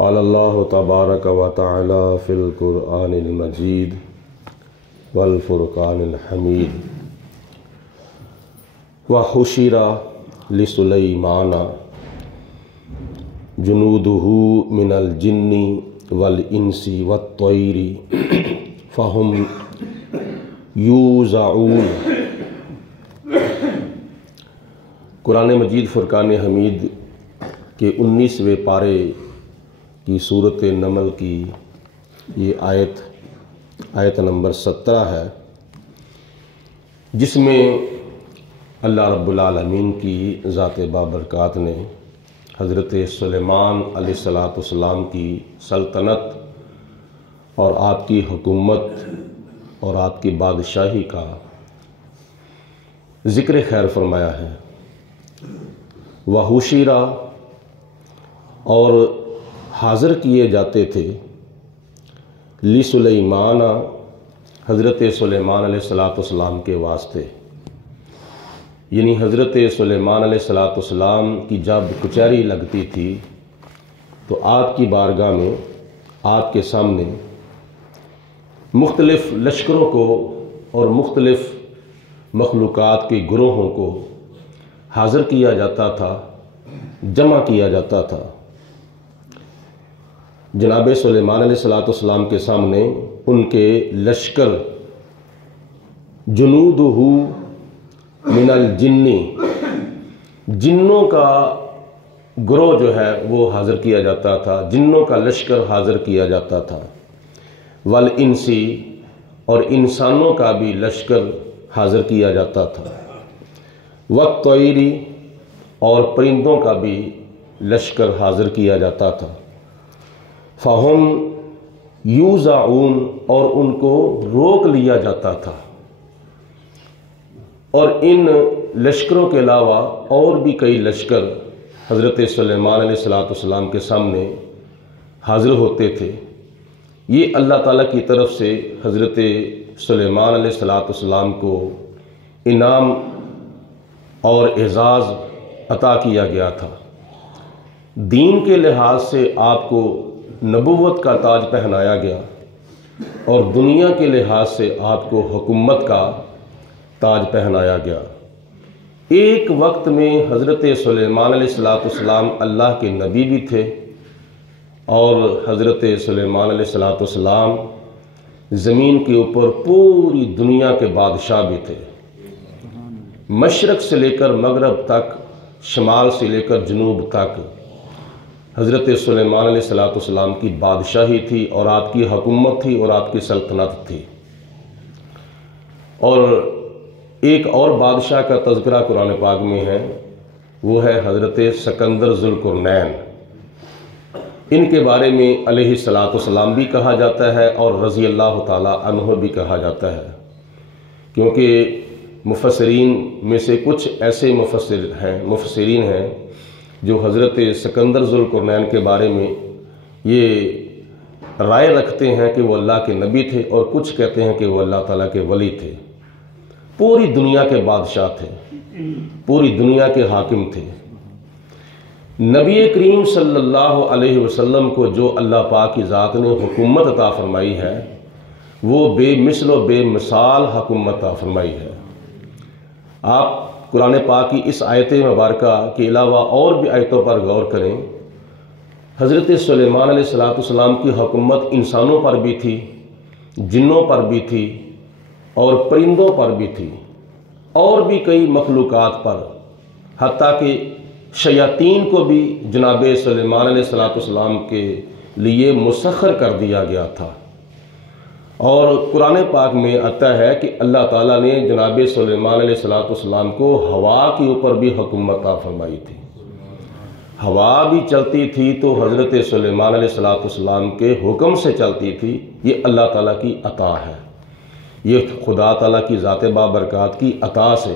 قال اللہ تبارک و تعالی فی القرآن المجید والفرقان الحمید وحشر لسلیمان جنودہ من الجن والانس والطیر فہم یوزعون۔ قرآن مجید فرقان حمید کے 19ویں پارے کی سورۃ نمل کی یہ آیت نمبر 17 ہے، جس میں اللہ رب العالمین کی ذات بابرکات نے حضرت سلیمان علیہ السلام کی سلطنت اور آپ کی حکومت اور آپ کی بادشاہی کا ذکر خیر فرمایا ہے۔ وحشر، اور حاضر کیے جاتے تھے، لسلیمان، حضرت سلیمان علیہ السلام کے واسطے، یعنی حضرت سلیمان علیہ السلام کی جب کچہری لگتی تھی تو آپ کی بارگاہ میں، آپ کے سامنے مختلف لشکروں کو اور مختلف مخلوقات کے گروہوں کو حاضر کیا جاتا تھا، جمع کیا جاتا تھا۔ جناب سلیمان علیہ السلام کے سامنے ان کے لشکر جنودہ من الجن، جنوں کا گروہ جو ہے وہ حاضر کیا جاتا تھا، جنوں کا لشکر حاضر کیا جاتا تھا، والانس، اور انسانوں کا بھی لشکر حاضر کیا جاتا تھا، والطیر، اور پرندوں کا بھی لشکر حاضر کیا جاتا تھا، فہم یوزعون، اور ان کو روک لیا جاتا تھا۔ اور ان لشکروں کے علاوہ اور بھی کئی لشکر حضرت سلیمان علیہ السلام کے سامنے حاضر ہوتے تھے۔ یہ اللہ تعالیٰ کی طرف سے حضرت سلیمان علیہ السلام کو انعام اور اعزاز عطا کیا گیا تھا۔ دین کے لحاظ سے آپ کو نبوت کا تاج پہنایا گیا، اور دنیا کے لحاظ سے آپ کو حکومت کا تاج پہنایا گیا۔ ایک وقت میں حضرت سلیمان علیہ السلام اللہ کے نبی بھی تھے، اور حضرت سلیمان علیہ السلام زمین کے اوپر پوری دنیا کے بادشاہ بھی تھے۔ مشرق سے لے کر مغرب تک، شمال سے لے کر جنوب تک حضرت سلیمان علیہ السلام کی بادشاہی تھی، اور آپ کی حکومت تھی، اور آپ کی سلطنت تھی۔ اور ایک اور بادشاہ کا تذکرہ قرآن پاک میں ہے، وہ ہے حضرت سکندر ذوالقرنین۔ ان کے بارے میں علیہ السلام بھی کہا جاتا ہے، اور رضی اللہ تعالی عنہ بھی کہا جاتا ہے، کیونکہ مفسرین میں سے کچھ ایسے مفسرین ہیں جو حضرت سکندر ذوالقرنین کے بارے میں یہ رائے رکھتے ہیں کہ وہ اللہ کے نبی تھے، اور کچھ کہتے ہیں کہ وہ اللہ تعالیٰ کے ولی تھے۔ پوری دنیا کے بادشاہ تھے، پوری دنیا کے حاکم تھے۔ نبی کریم صلی اللہ علیہ وسلم کو جو اللہ پاک کی ذات نے حکومت عطا فرمائی ہے، وہ بے مثل و بے مثال حکومت عطا فرمائی ہے۔ آپ قرآن پاک کی اس آیت مبارکہ کے علاوہ اور بھی آیتوں پر غور کریں۔ حضرت سلیمان علیہ السلام کی حکومت انسانوں پر بھی تھی، جنوں پر بھی تھی، اور پرندوں پر بھی تھی، اور بھی کئی مخلوقات پر، حتیٰ کہ شیاطین کو بھی جناب سلیمان علیہ السلام کے لیے مسخر کر دیا گیا تھا۔ اور قرآن پاک میں آتا ہے کہ اللہ تعالیٰ نے جناب سلیمان علیہ السلام کو ہوا کے اوپر بھی حکومت عطا فرمائی تھی۔ ہوا بھی چلتی تھی تو حضرت سلیمان علیہ السلام کے حکم سے چلتی تھی۔ یہ اللہ تعالیٰ کی عطا ہے، یہ خدا تعالیٰ کی ذات بابرکات کی عطا سے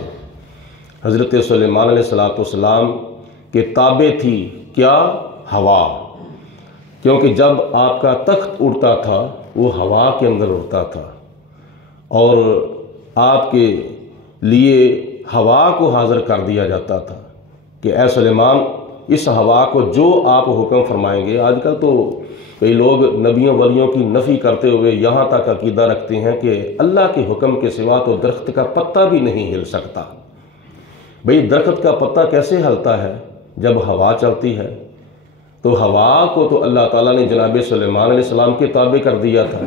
حضرت سلیمان علیہ السلام کے تابع تھی کیا؟ ہوا، کیونکہ جب آپ کا تخت اڑتا تھا وہ ہوا کے اندر اڑتا تھا، اور آپ کے لیے ہوا کو حاضر کر دیا جاتا تھا کہ اے سلیمان اس ہوا کو جو آپ حکم فرمائیں گے. آج کل تو کئی لوگ نبیوں ولیوں کی نفی کرتے ہوئے یہاں تک عقیدہ رکھتے ہیں کہ اللہ کے حکم کے سوا تو درخت کا پتا بھی نہیں ہل سکتا. بھئی درخت کا پتا کیسے ہلتا ہے؟ جب ہوا چلتی ہے. تو ہوا کو تو اللہ تعالیٰ نے جناب سلیمان علیہ السلام کے تابع کر دیا تھا.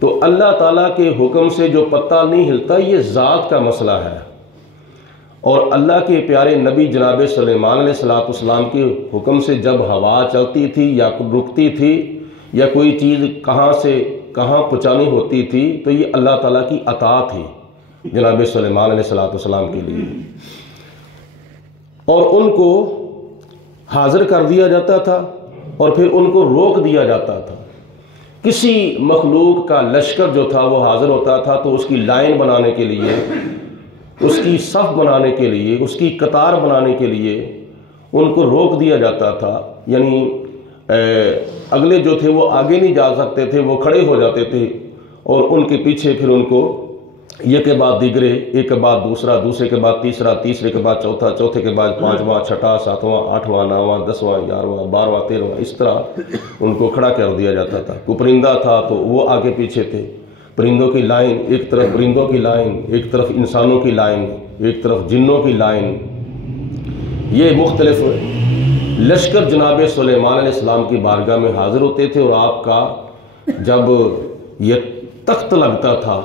تو اللہ تعالیٰ کے حکم سے جو پتا نہیں ہلتا یہ ذات کا مسئلہ ہے. اور اللہ کے پیارے نبی جناب سلیمان علیہ السلام کے حکم سے جب ہوا چلتی تھی یا رکتی تھی یا کوئی چیز کہاں سے کہاں پہنچانی ہوتی تھی تو یہ اللہ تعالیٰ کی عطا تھی جناب سلیمان علیہ السلام کے لیے. اور ان کو حاضر کر دیا جاتا تھا اور پھر ان کو روک دیا جاتا تھا. کسی مخلوق کا لشکر جو تھا وہ حاضر ہوتا تھا تو اس کی لائن بنانے کے لیے، اس کی صف بنانے کے لیے، اس کی قطار بنانے کے لیے ان کو روک دیا جاتا تھا. یعنی اگلے جو تھے وہ آگے نہیں جا سکتے تھے، وہ کھڑے ہو جاتے تھے اور ان کے پیچھے پھر ان کو ایک کے بعد دیگرے، ایک کے بعد دوسرا، دوسرے کے بعد تیسرا، تیسرے کے بعد چوتھا، چوتھے کے بعد پانچواں، چھٹا، ساتواں، آٹھواں، نواں، 10واں، 11واں، 12واں، 13واں، اس طرح ان کو کھڑا کر دیا جاتا تھا. کوئی پرندہ تھا تو وہ آگے پیچھے تھے. پرندوں کی لائن، ایک طرف پرندوں کی لائن، ایک طرف انسانوں کی لائن، ایک طرف جنوں کی لائن. یہ مختلف لشکر جناب سلیمان علیہ السلام کی بارگاہ میں حاضر ہوتے تھے. اور آپ کا جب یہ تخت لگتا تھا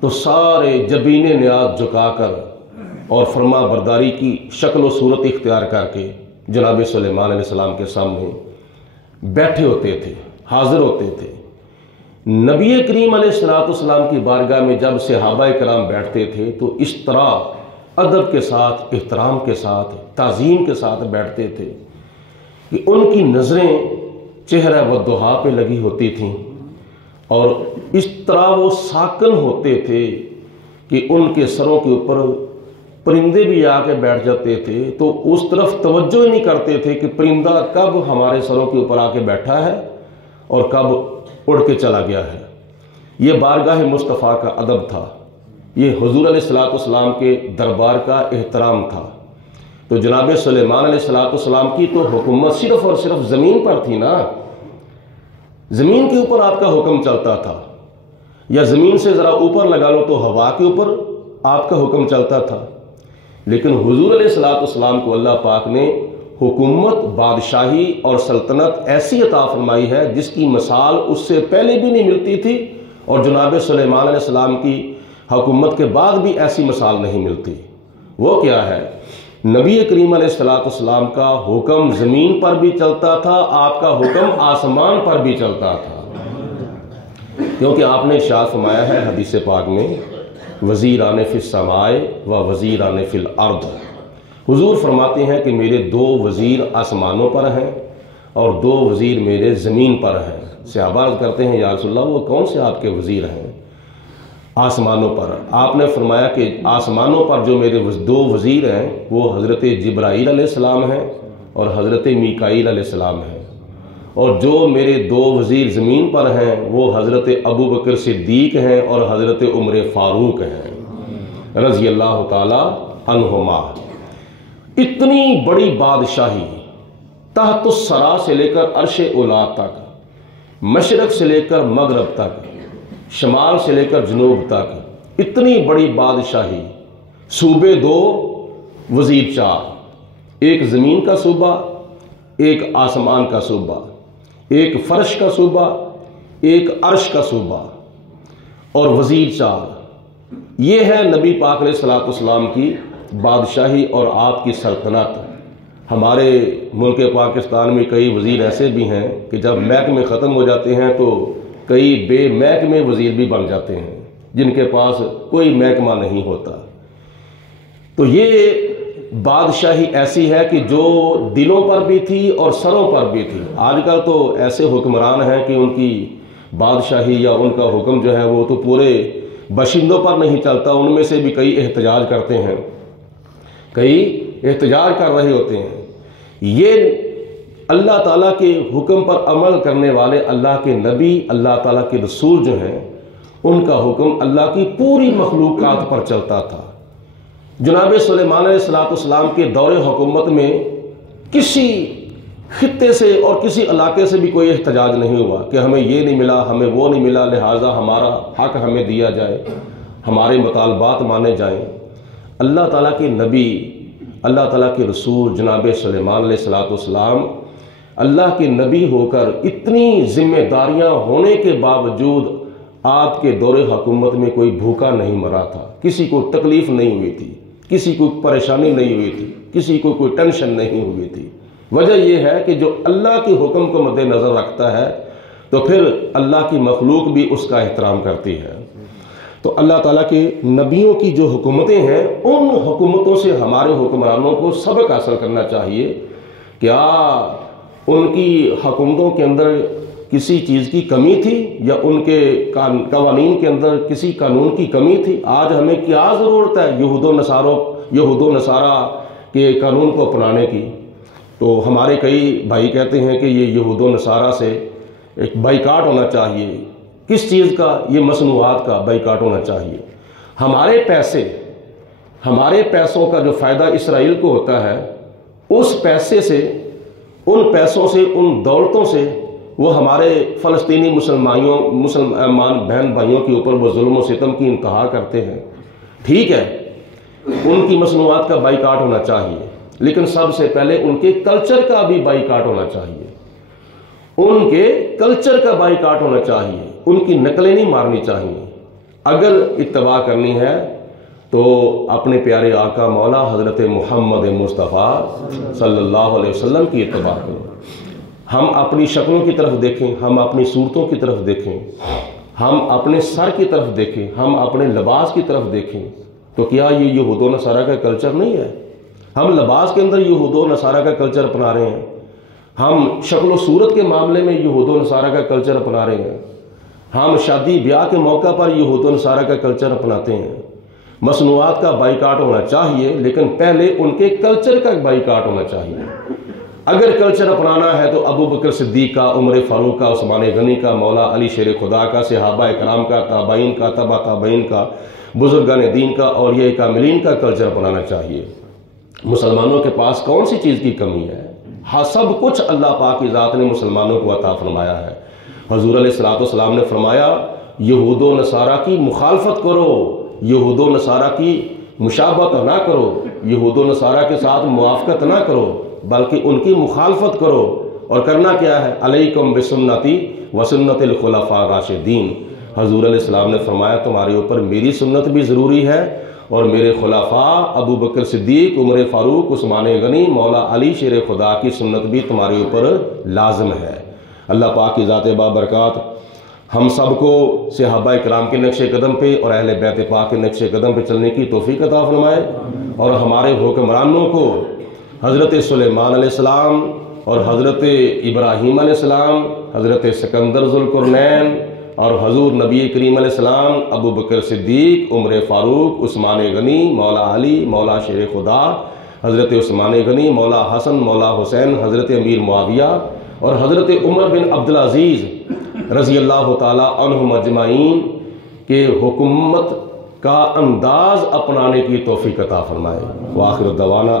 تو سارے جبین نیاز جھکا کر اور فرما برداری کی شکل و صورت اختیار کر کے جناب سلیمان علیہ السلام کے سامنے بیٹھے ہوتے تھے، حاضر ہوتے تھے. نبی کریم علیہ السلام کی بارگاہ میں جب صحابہ کرام بیٹھتے تھے تو اس طرح ادب کے ساتھ، احترام کے ساتھ، تعظیم کے ساتھ بیٹھتے تھے کہ ان کی نظریں چہرہ والضحیٰ پہ لگی ہوتی تھیں اور اس طرح وہ ساکن ہوتے تھے کہ ان کے سروں کے اوپر پرندے بھی آ کے بیٹھ جاتے تھے تو اس طرف توجہ ہی نہیں کرتے تھے کہ پرندہ کب ہمارے سروں کے اوپر آ کے بیٹھا ہے اور کب اڑ کے چلا گیا ہے. یہ بارگاہ مصطفیٰ کا ادب تھا، یہ حضور علیہ السلام کے دربار کا احترام تھا. تو جناب سلیمان علیہ السلام کی تو حکومت صرف اور صرف زمین پر تھی نا. زمین کے اوپر آپ کا حکم چلتا تھا، یا زمین سے ذرا اوپر لگا لو تو ہوا کے اوپر آپ کا حکم چلتا تھا. لیکن حضور علیہ السلام کو اللہ پاک نے حکومت، بادشاہی اور سلطنت ایسی عطا فرمائی ہے جس کی مثال اس سے پہلے بھی نہیں ملتی تھی اور جناب سلیمان علیہ السلام کی حکومت کے بعد بھی ایسی مثال نہیں ملتی. وہ کیا ہے؟ نبی کریم علیہ السلام کا حکم زمین پر بھی چلتا تھا، آپ کا حکم آسمان پر بھی چلتا تھا. کیونکہ آپ نے ارشاد فرمایا ہے حدیث پاک میں، وزیران فی السماء و وزیران فی الارض. حضور فرماتے ہیں کہ میرے 2 وزیر آسمانوں پر ہیں اور 2 وزیر میرے زمین پر ہیں. صحابہ عرض کرتے ہیں یا رسول اللہ وہ کون سے آپ کے وزیر ہیں آسمانوں پر؟ آپ نے فرمایا کہ آسمانوں پر جو میرے 2 وزیر ہیں وہ حضرت جبرائیل علیہ السلام ہیں اور حضرت میکائیل علیہ السلام ہیں، اور جو میرے 2 وزیر زمین پر ہیں وہ حضرت ابو بکر صدیق ہیں اور حضرت عمر فاروق ہیں رضی اللہ تعالی عنہما. اتنی بڑی بادشاہی تحت الثری سے لے کر عرش اولا تک، مشرق سے لے کر مغرب تک، شمال سے لے کر جنوب تک، اتنی بڑی بادشاہی. صوبے 2، وزیر 4، ایک زمین کا صوبہ، ایک آسمان کا صوبہ، ایک فرش کا صوبہ، ایک عرش کا صوبہ اور وزیر 4. یہ ہے نبی پاک علیہ السلام کی بادشاہی اور آپ کی سلطنت. ہمارے ملک پاکستان میں کئی وزیر ایسے بھی ہیں کہ جب محکمے ختم ہو جاتے ہیں تو کئی بے محکمے وزیر بھی بن جاتے ہیں جن کے پاس کوئی محکمہ نہیں ہوتا. تو یہ بادشاہی ایسی ہے کہ جو دلوں پر بھی تھی اور سروں پر بھی تھی. آج کل تو ایسے حکمران ہیں کہ ان کی بادشاہی یا ان کا حکم جو ہے وہ تو پورے باشندوں پر نہیں چلتا. ان میں سے بھی کئی احتجاج کرتے ہیں، کئی احتجاج کر رہے ہوتے ہیں. یہ اللہ تعالیٰ کے حکم پر عمل کرنے والے اللہ کے نبی، اللہ تعالیٰ کے رسول جو ہیں، ان کا حکم اللہ کی پوری مخلوقات پر چلتا تھا. جناب سلیمان علیہ السلام کے دور حکومت میں کسی خطے سے اور کسی علاقے سے بھی کوئی احتجاج نہیں ہوا کہ ہمیں یہ نہیں ملا، ہمیں وہ نہیں ملا، لہٰذا ہمارا حق ہمیں دیا جائے، ہمارے مطالبات مانے جائیں۔ اللہ تعالیٰ کے نبی، اللہ تعالیٰ کے رسول جناب سلیمان علیہ السلام اللہ کے نبی ہو کر اتنی ذمہ داریاں ہونے کے باوجود آپ کے دور حکومت میں کوئی بھوکا نہیں مرا تھا، کسی کو تکلیف نہیں ہوئی تھی، کسی کو پریشانی نہیں ہوئی تھی، کسی کو کوئی ٹینشن نہیں ہوئی تھی۔ وجہ یہ ہے کہ جو اللہ کے حکم کو مد نظر رکھتا ہے تو پھر اللہ کی مخلوق بھی اس کا احترام کرتی ہے۔ تو اللہ تعالیٰ کے نبیوں کی جو حکومتیں ہیں، ان حکومتوں سے ہمارے حکمرانوں کو سبق حاصل کرنا چاہیے۔ کیا ان کی حکومتوں کے اندر کسی چیز کی کمی تھی یا ان کے قوانین کے اندر کسی قانون کی کمی تھی؟ آج ہمیں کیا ضرورت ہے یہود و نصارہ کے قانون کو اپنانے کی؟ تو ہمارے کئی بھائی کہتے ہیں کہ یہ یہود و نصارہ سے ایک بائیکاٹ ہونا چاہیے۔ کس چیز کا؟ یہ مصنوعات کا بائیکاٹ ہونا چاہیے۔ ہمارے پیسوں کا جو فائدہ اسرائیل کو ہوتا ہے، اس پیسے سے، ان پیسوں سے، ان دولتوں سے وہ ہمارے فلسطینی مسلمان بہن بھائیوں کے اوپر وہ ظلم و ستم کی انتہا کرتے ہیں۔ ٹھیک ہے، ان کی مصنوعات کا بائیکاٹ ہونا چاہیے، لیکن سب سے پہلے ان کے کلچر کا بھی بائیکاٹ ہونا چاہیے۔ ان کے کلچر کا بائیکاٹ ہونا چاہیے، ان کی نقلیں نہیں مارنی چاہیے۔ اگر اتباع کرنی ہے تو اپنے پیارے آقا مولا حضرت محمد مصطفیٰ صلی اللہ علیہ وسلم کی اتباع کریں۔ ہم اپنی شکلوں کی طرف دیکھیں، ہم اپنی صورتوں کی طرف دیکھیں، ہم اپنے سر کی طرف دیکھیں، ہم اپنے لباس کی طرف دیکھیں، تو کیا یہ یہود و نصارہ کا کلچر نہیں ہے؟ ہم لباس کے اندر یہود و نصارہ کا کلچر اپنا رہے ہیں، ہم شکل و صورت کے معاملے میں یہود و نصارہ کا کلچر اپنا رہے ہیں، ہم شادی بیاہ کے موقع پر یہود و نصارہ کا کلچر اپناتے ہیں۔ مصنوعات کا بائیکاٹ ہونا چاہیے، لیکن پہلے ان کے کلچر کا بائیکاٹ ہونا چاہیے۔ اگر کلچر اپنانا ہے تو ابو بکر صدیق کا، عمر فاروق کا، عثمان غنی کا، مولا علی شیر خدا کا، صحابہ کرام کا، تابعین کا، تبع تابعین کا، بزرگان دین کا، اولیاء کاملین کا کلچر اپنانا چاہیے۔ مسلمانوں کے پاس کون سی چیز کی کمی ہے؟ ہاں، سب کچھ اللہ پاک کی ذات نے مسلمانوں کو عطا فرمایا ہے۔ حضور علیہ السلام نے فرمایا، یہود و نصارہ کی مخالفت کرو، یہود و نصارہ کی مشابہت نہ کرو، یہود و نصارہ کے ساتھ موافقت نہ کرو، بلکہ ان کی مخالفت کرو۔ اور کرنا کیا ہے؟ علیکم بسنتی وسنت الخلفاء الراشدین۔ حضور علیہ السلام نے فرمایا، تمہارے اوپر میری سنت بھی ضروری ہے اور میرے خلفاء ابو بکر صدیق، عمر فاروق، عثمان غنی، مولا علی شیر خدا کی سنت بھی تمہارے اوپر لازم ہے۔ اللہ پاک کی ذات بابرکات ہم سب کو صحابہ کرام کے نقش قدم پہ اور اہل بیت پاک کے نقش قدم پہ چلنے کی توفیق عطا فرمائے، اور ہمارے حکمرانوں کو حضرت سلیمان علیہ السلام اور حضرت ابراہیم علیہ السلام، حضرت سکندر ذوالقرنین اور حضور نبی کریم علیہ السلام، ابو بکر صدیق، عمر فاروق، عثمان غنی، مولا علی، مولا شیر خدا، حضرت عثمان غنی، مولا حسن، مولا حسین، حضرت امیر معاویہ اور حضرت عمر بن عبدالعزیز رضی اللہ تعالی عنہم اجمعین کے حکومت کا انداز اپنانے کی توفیق عطا فرمائے۔ وآخر دعوانا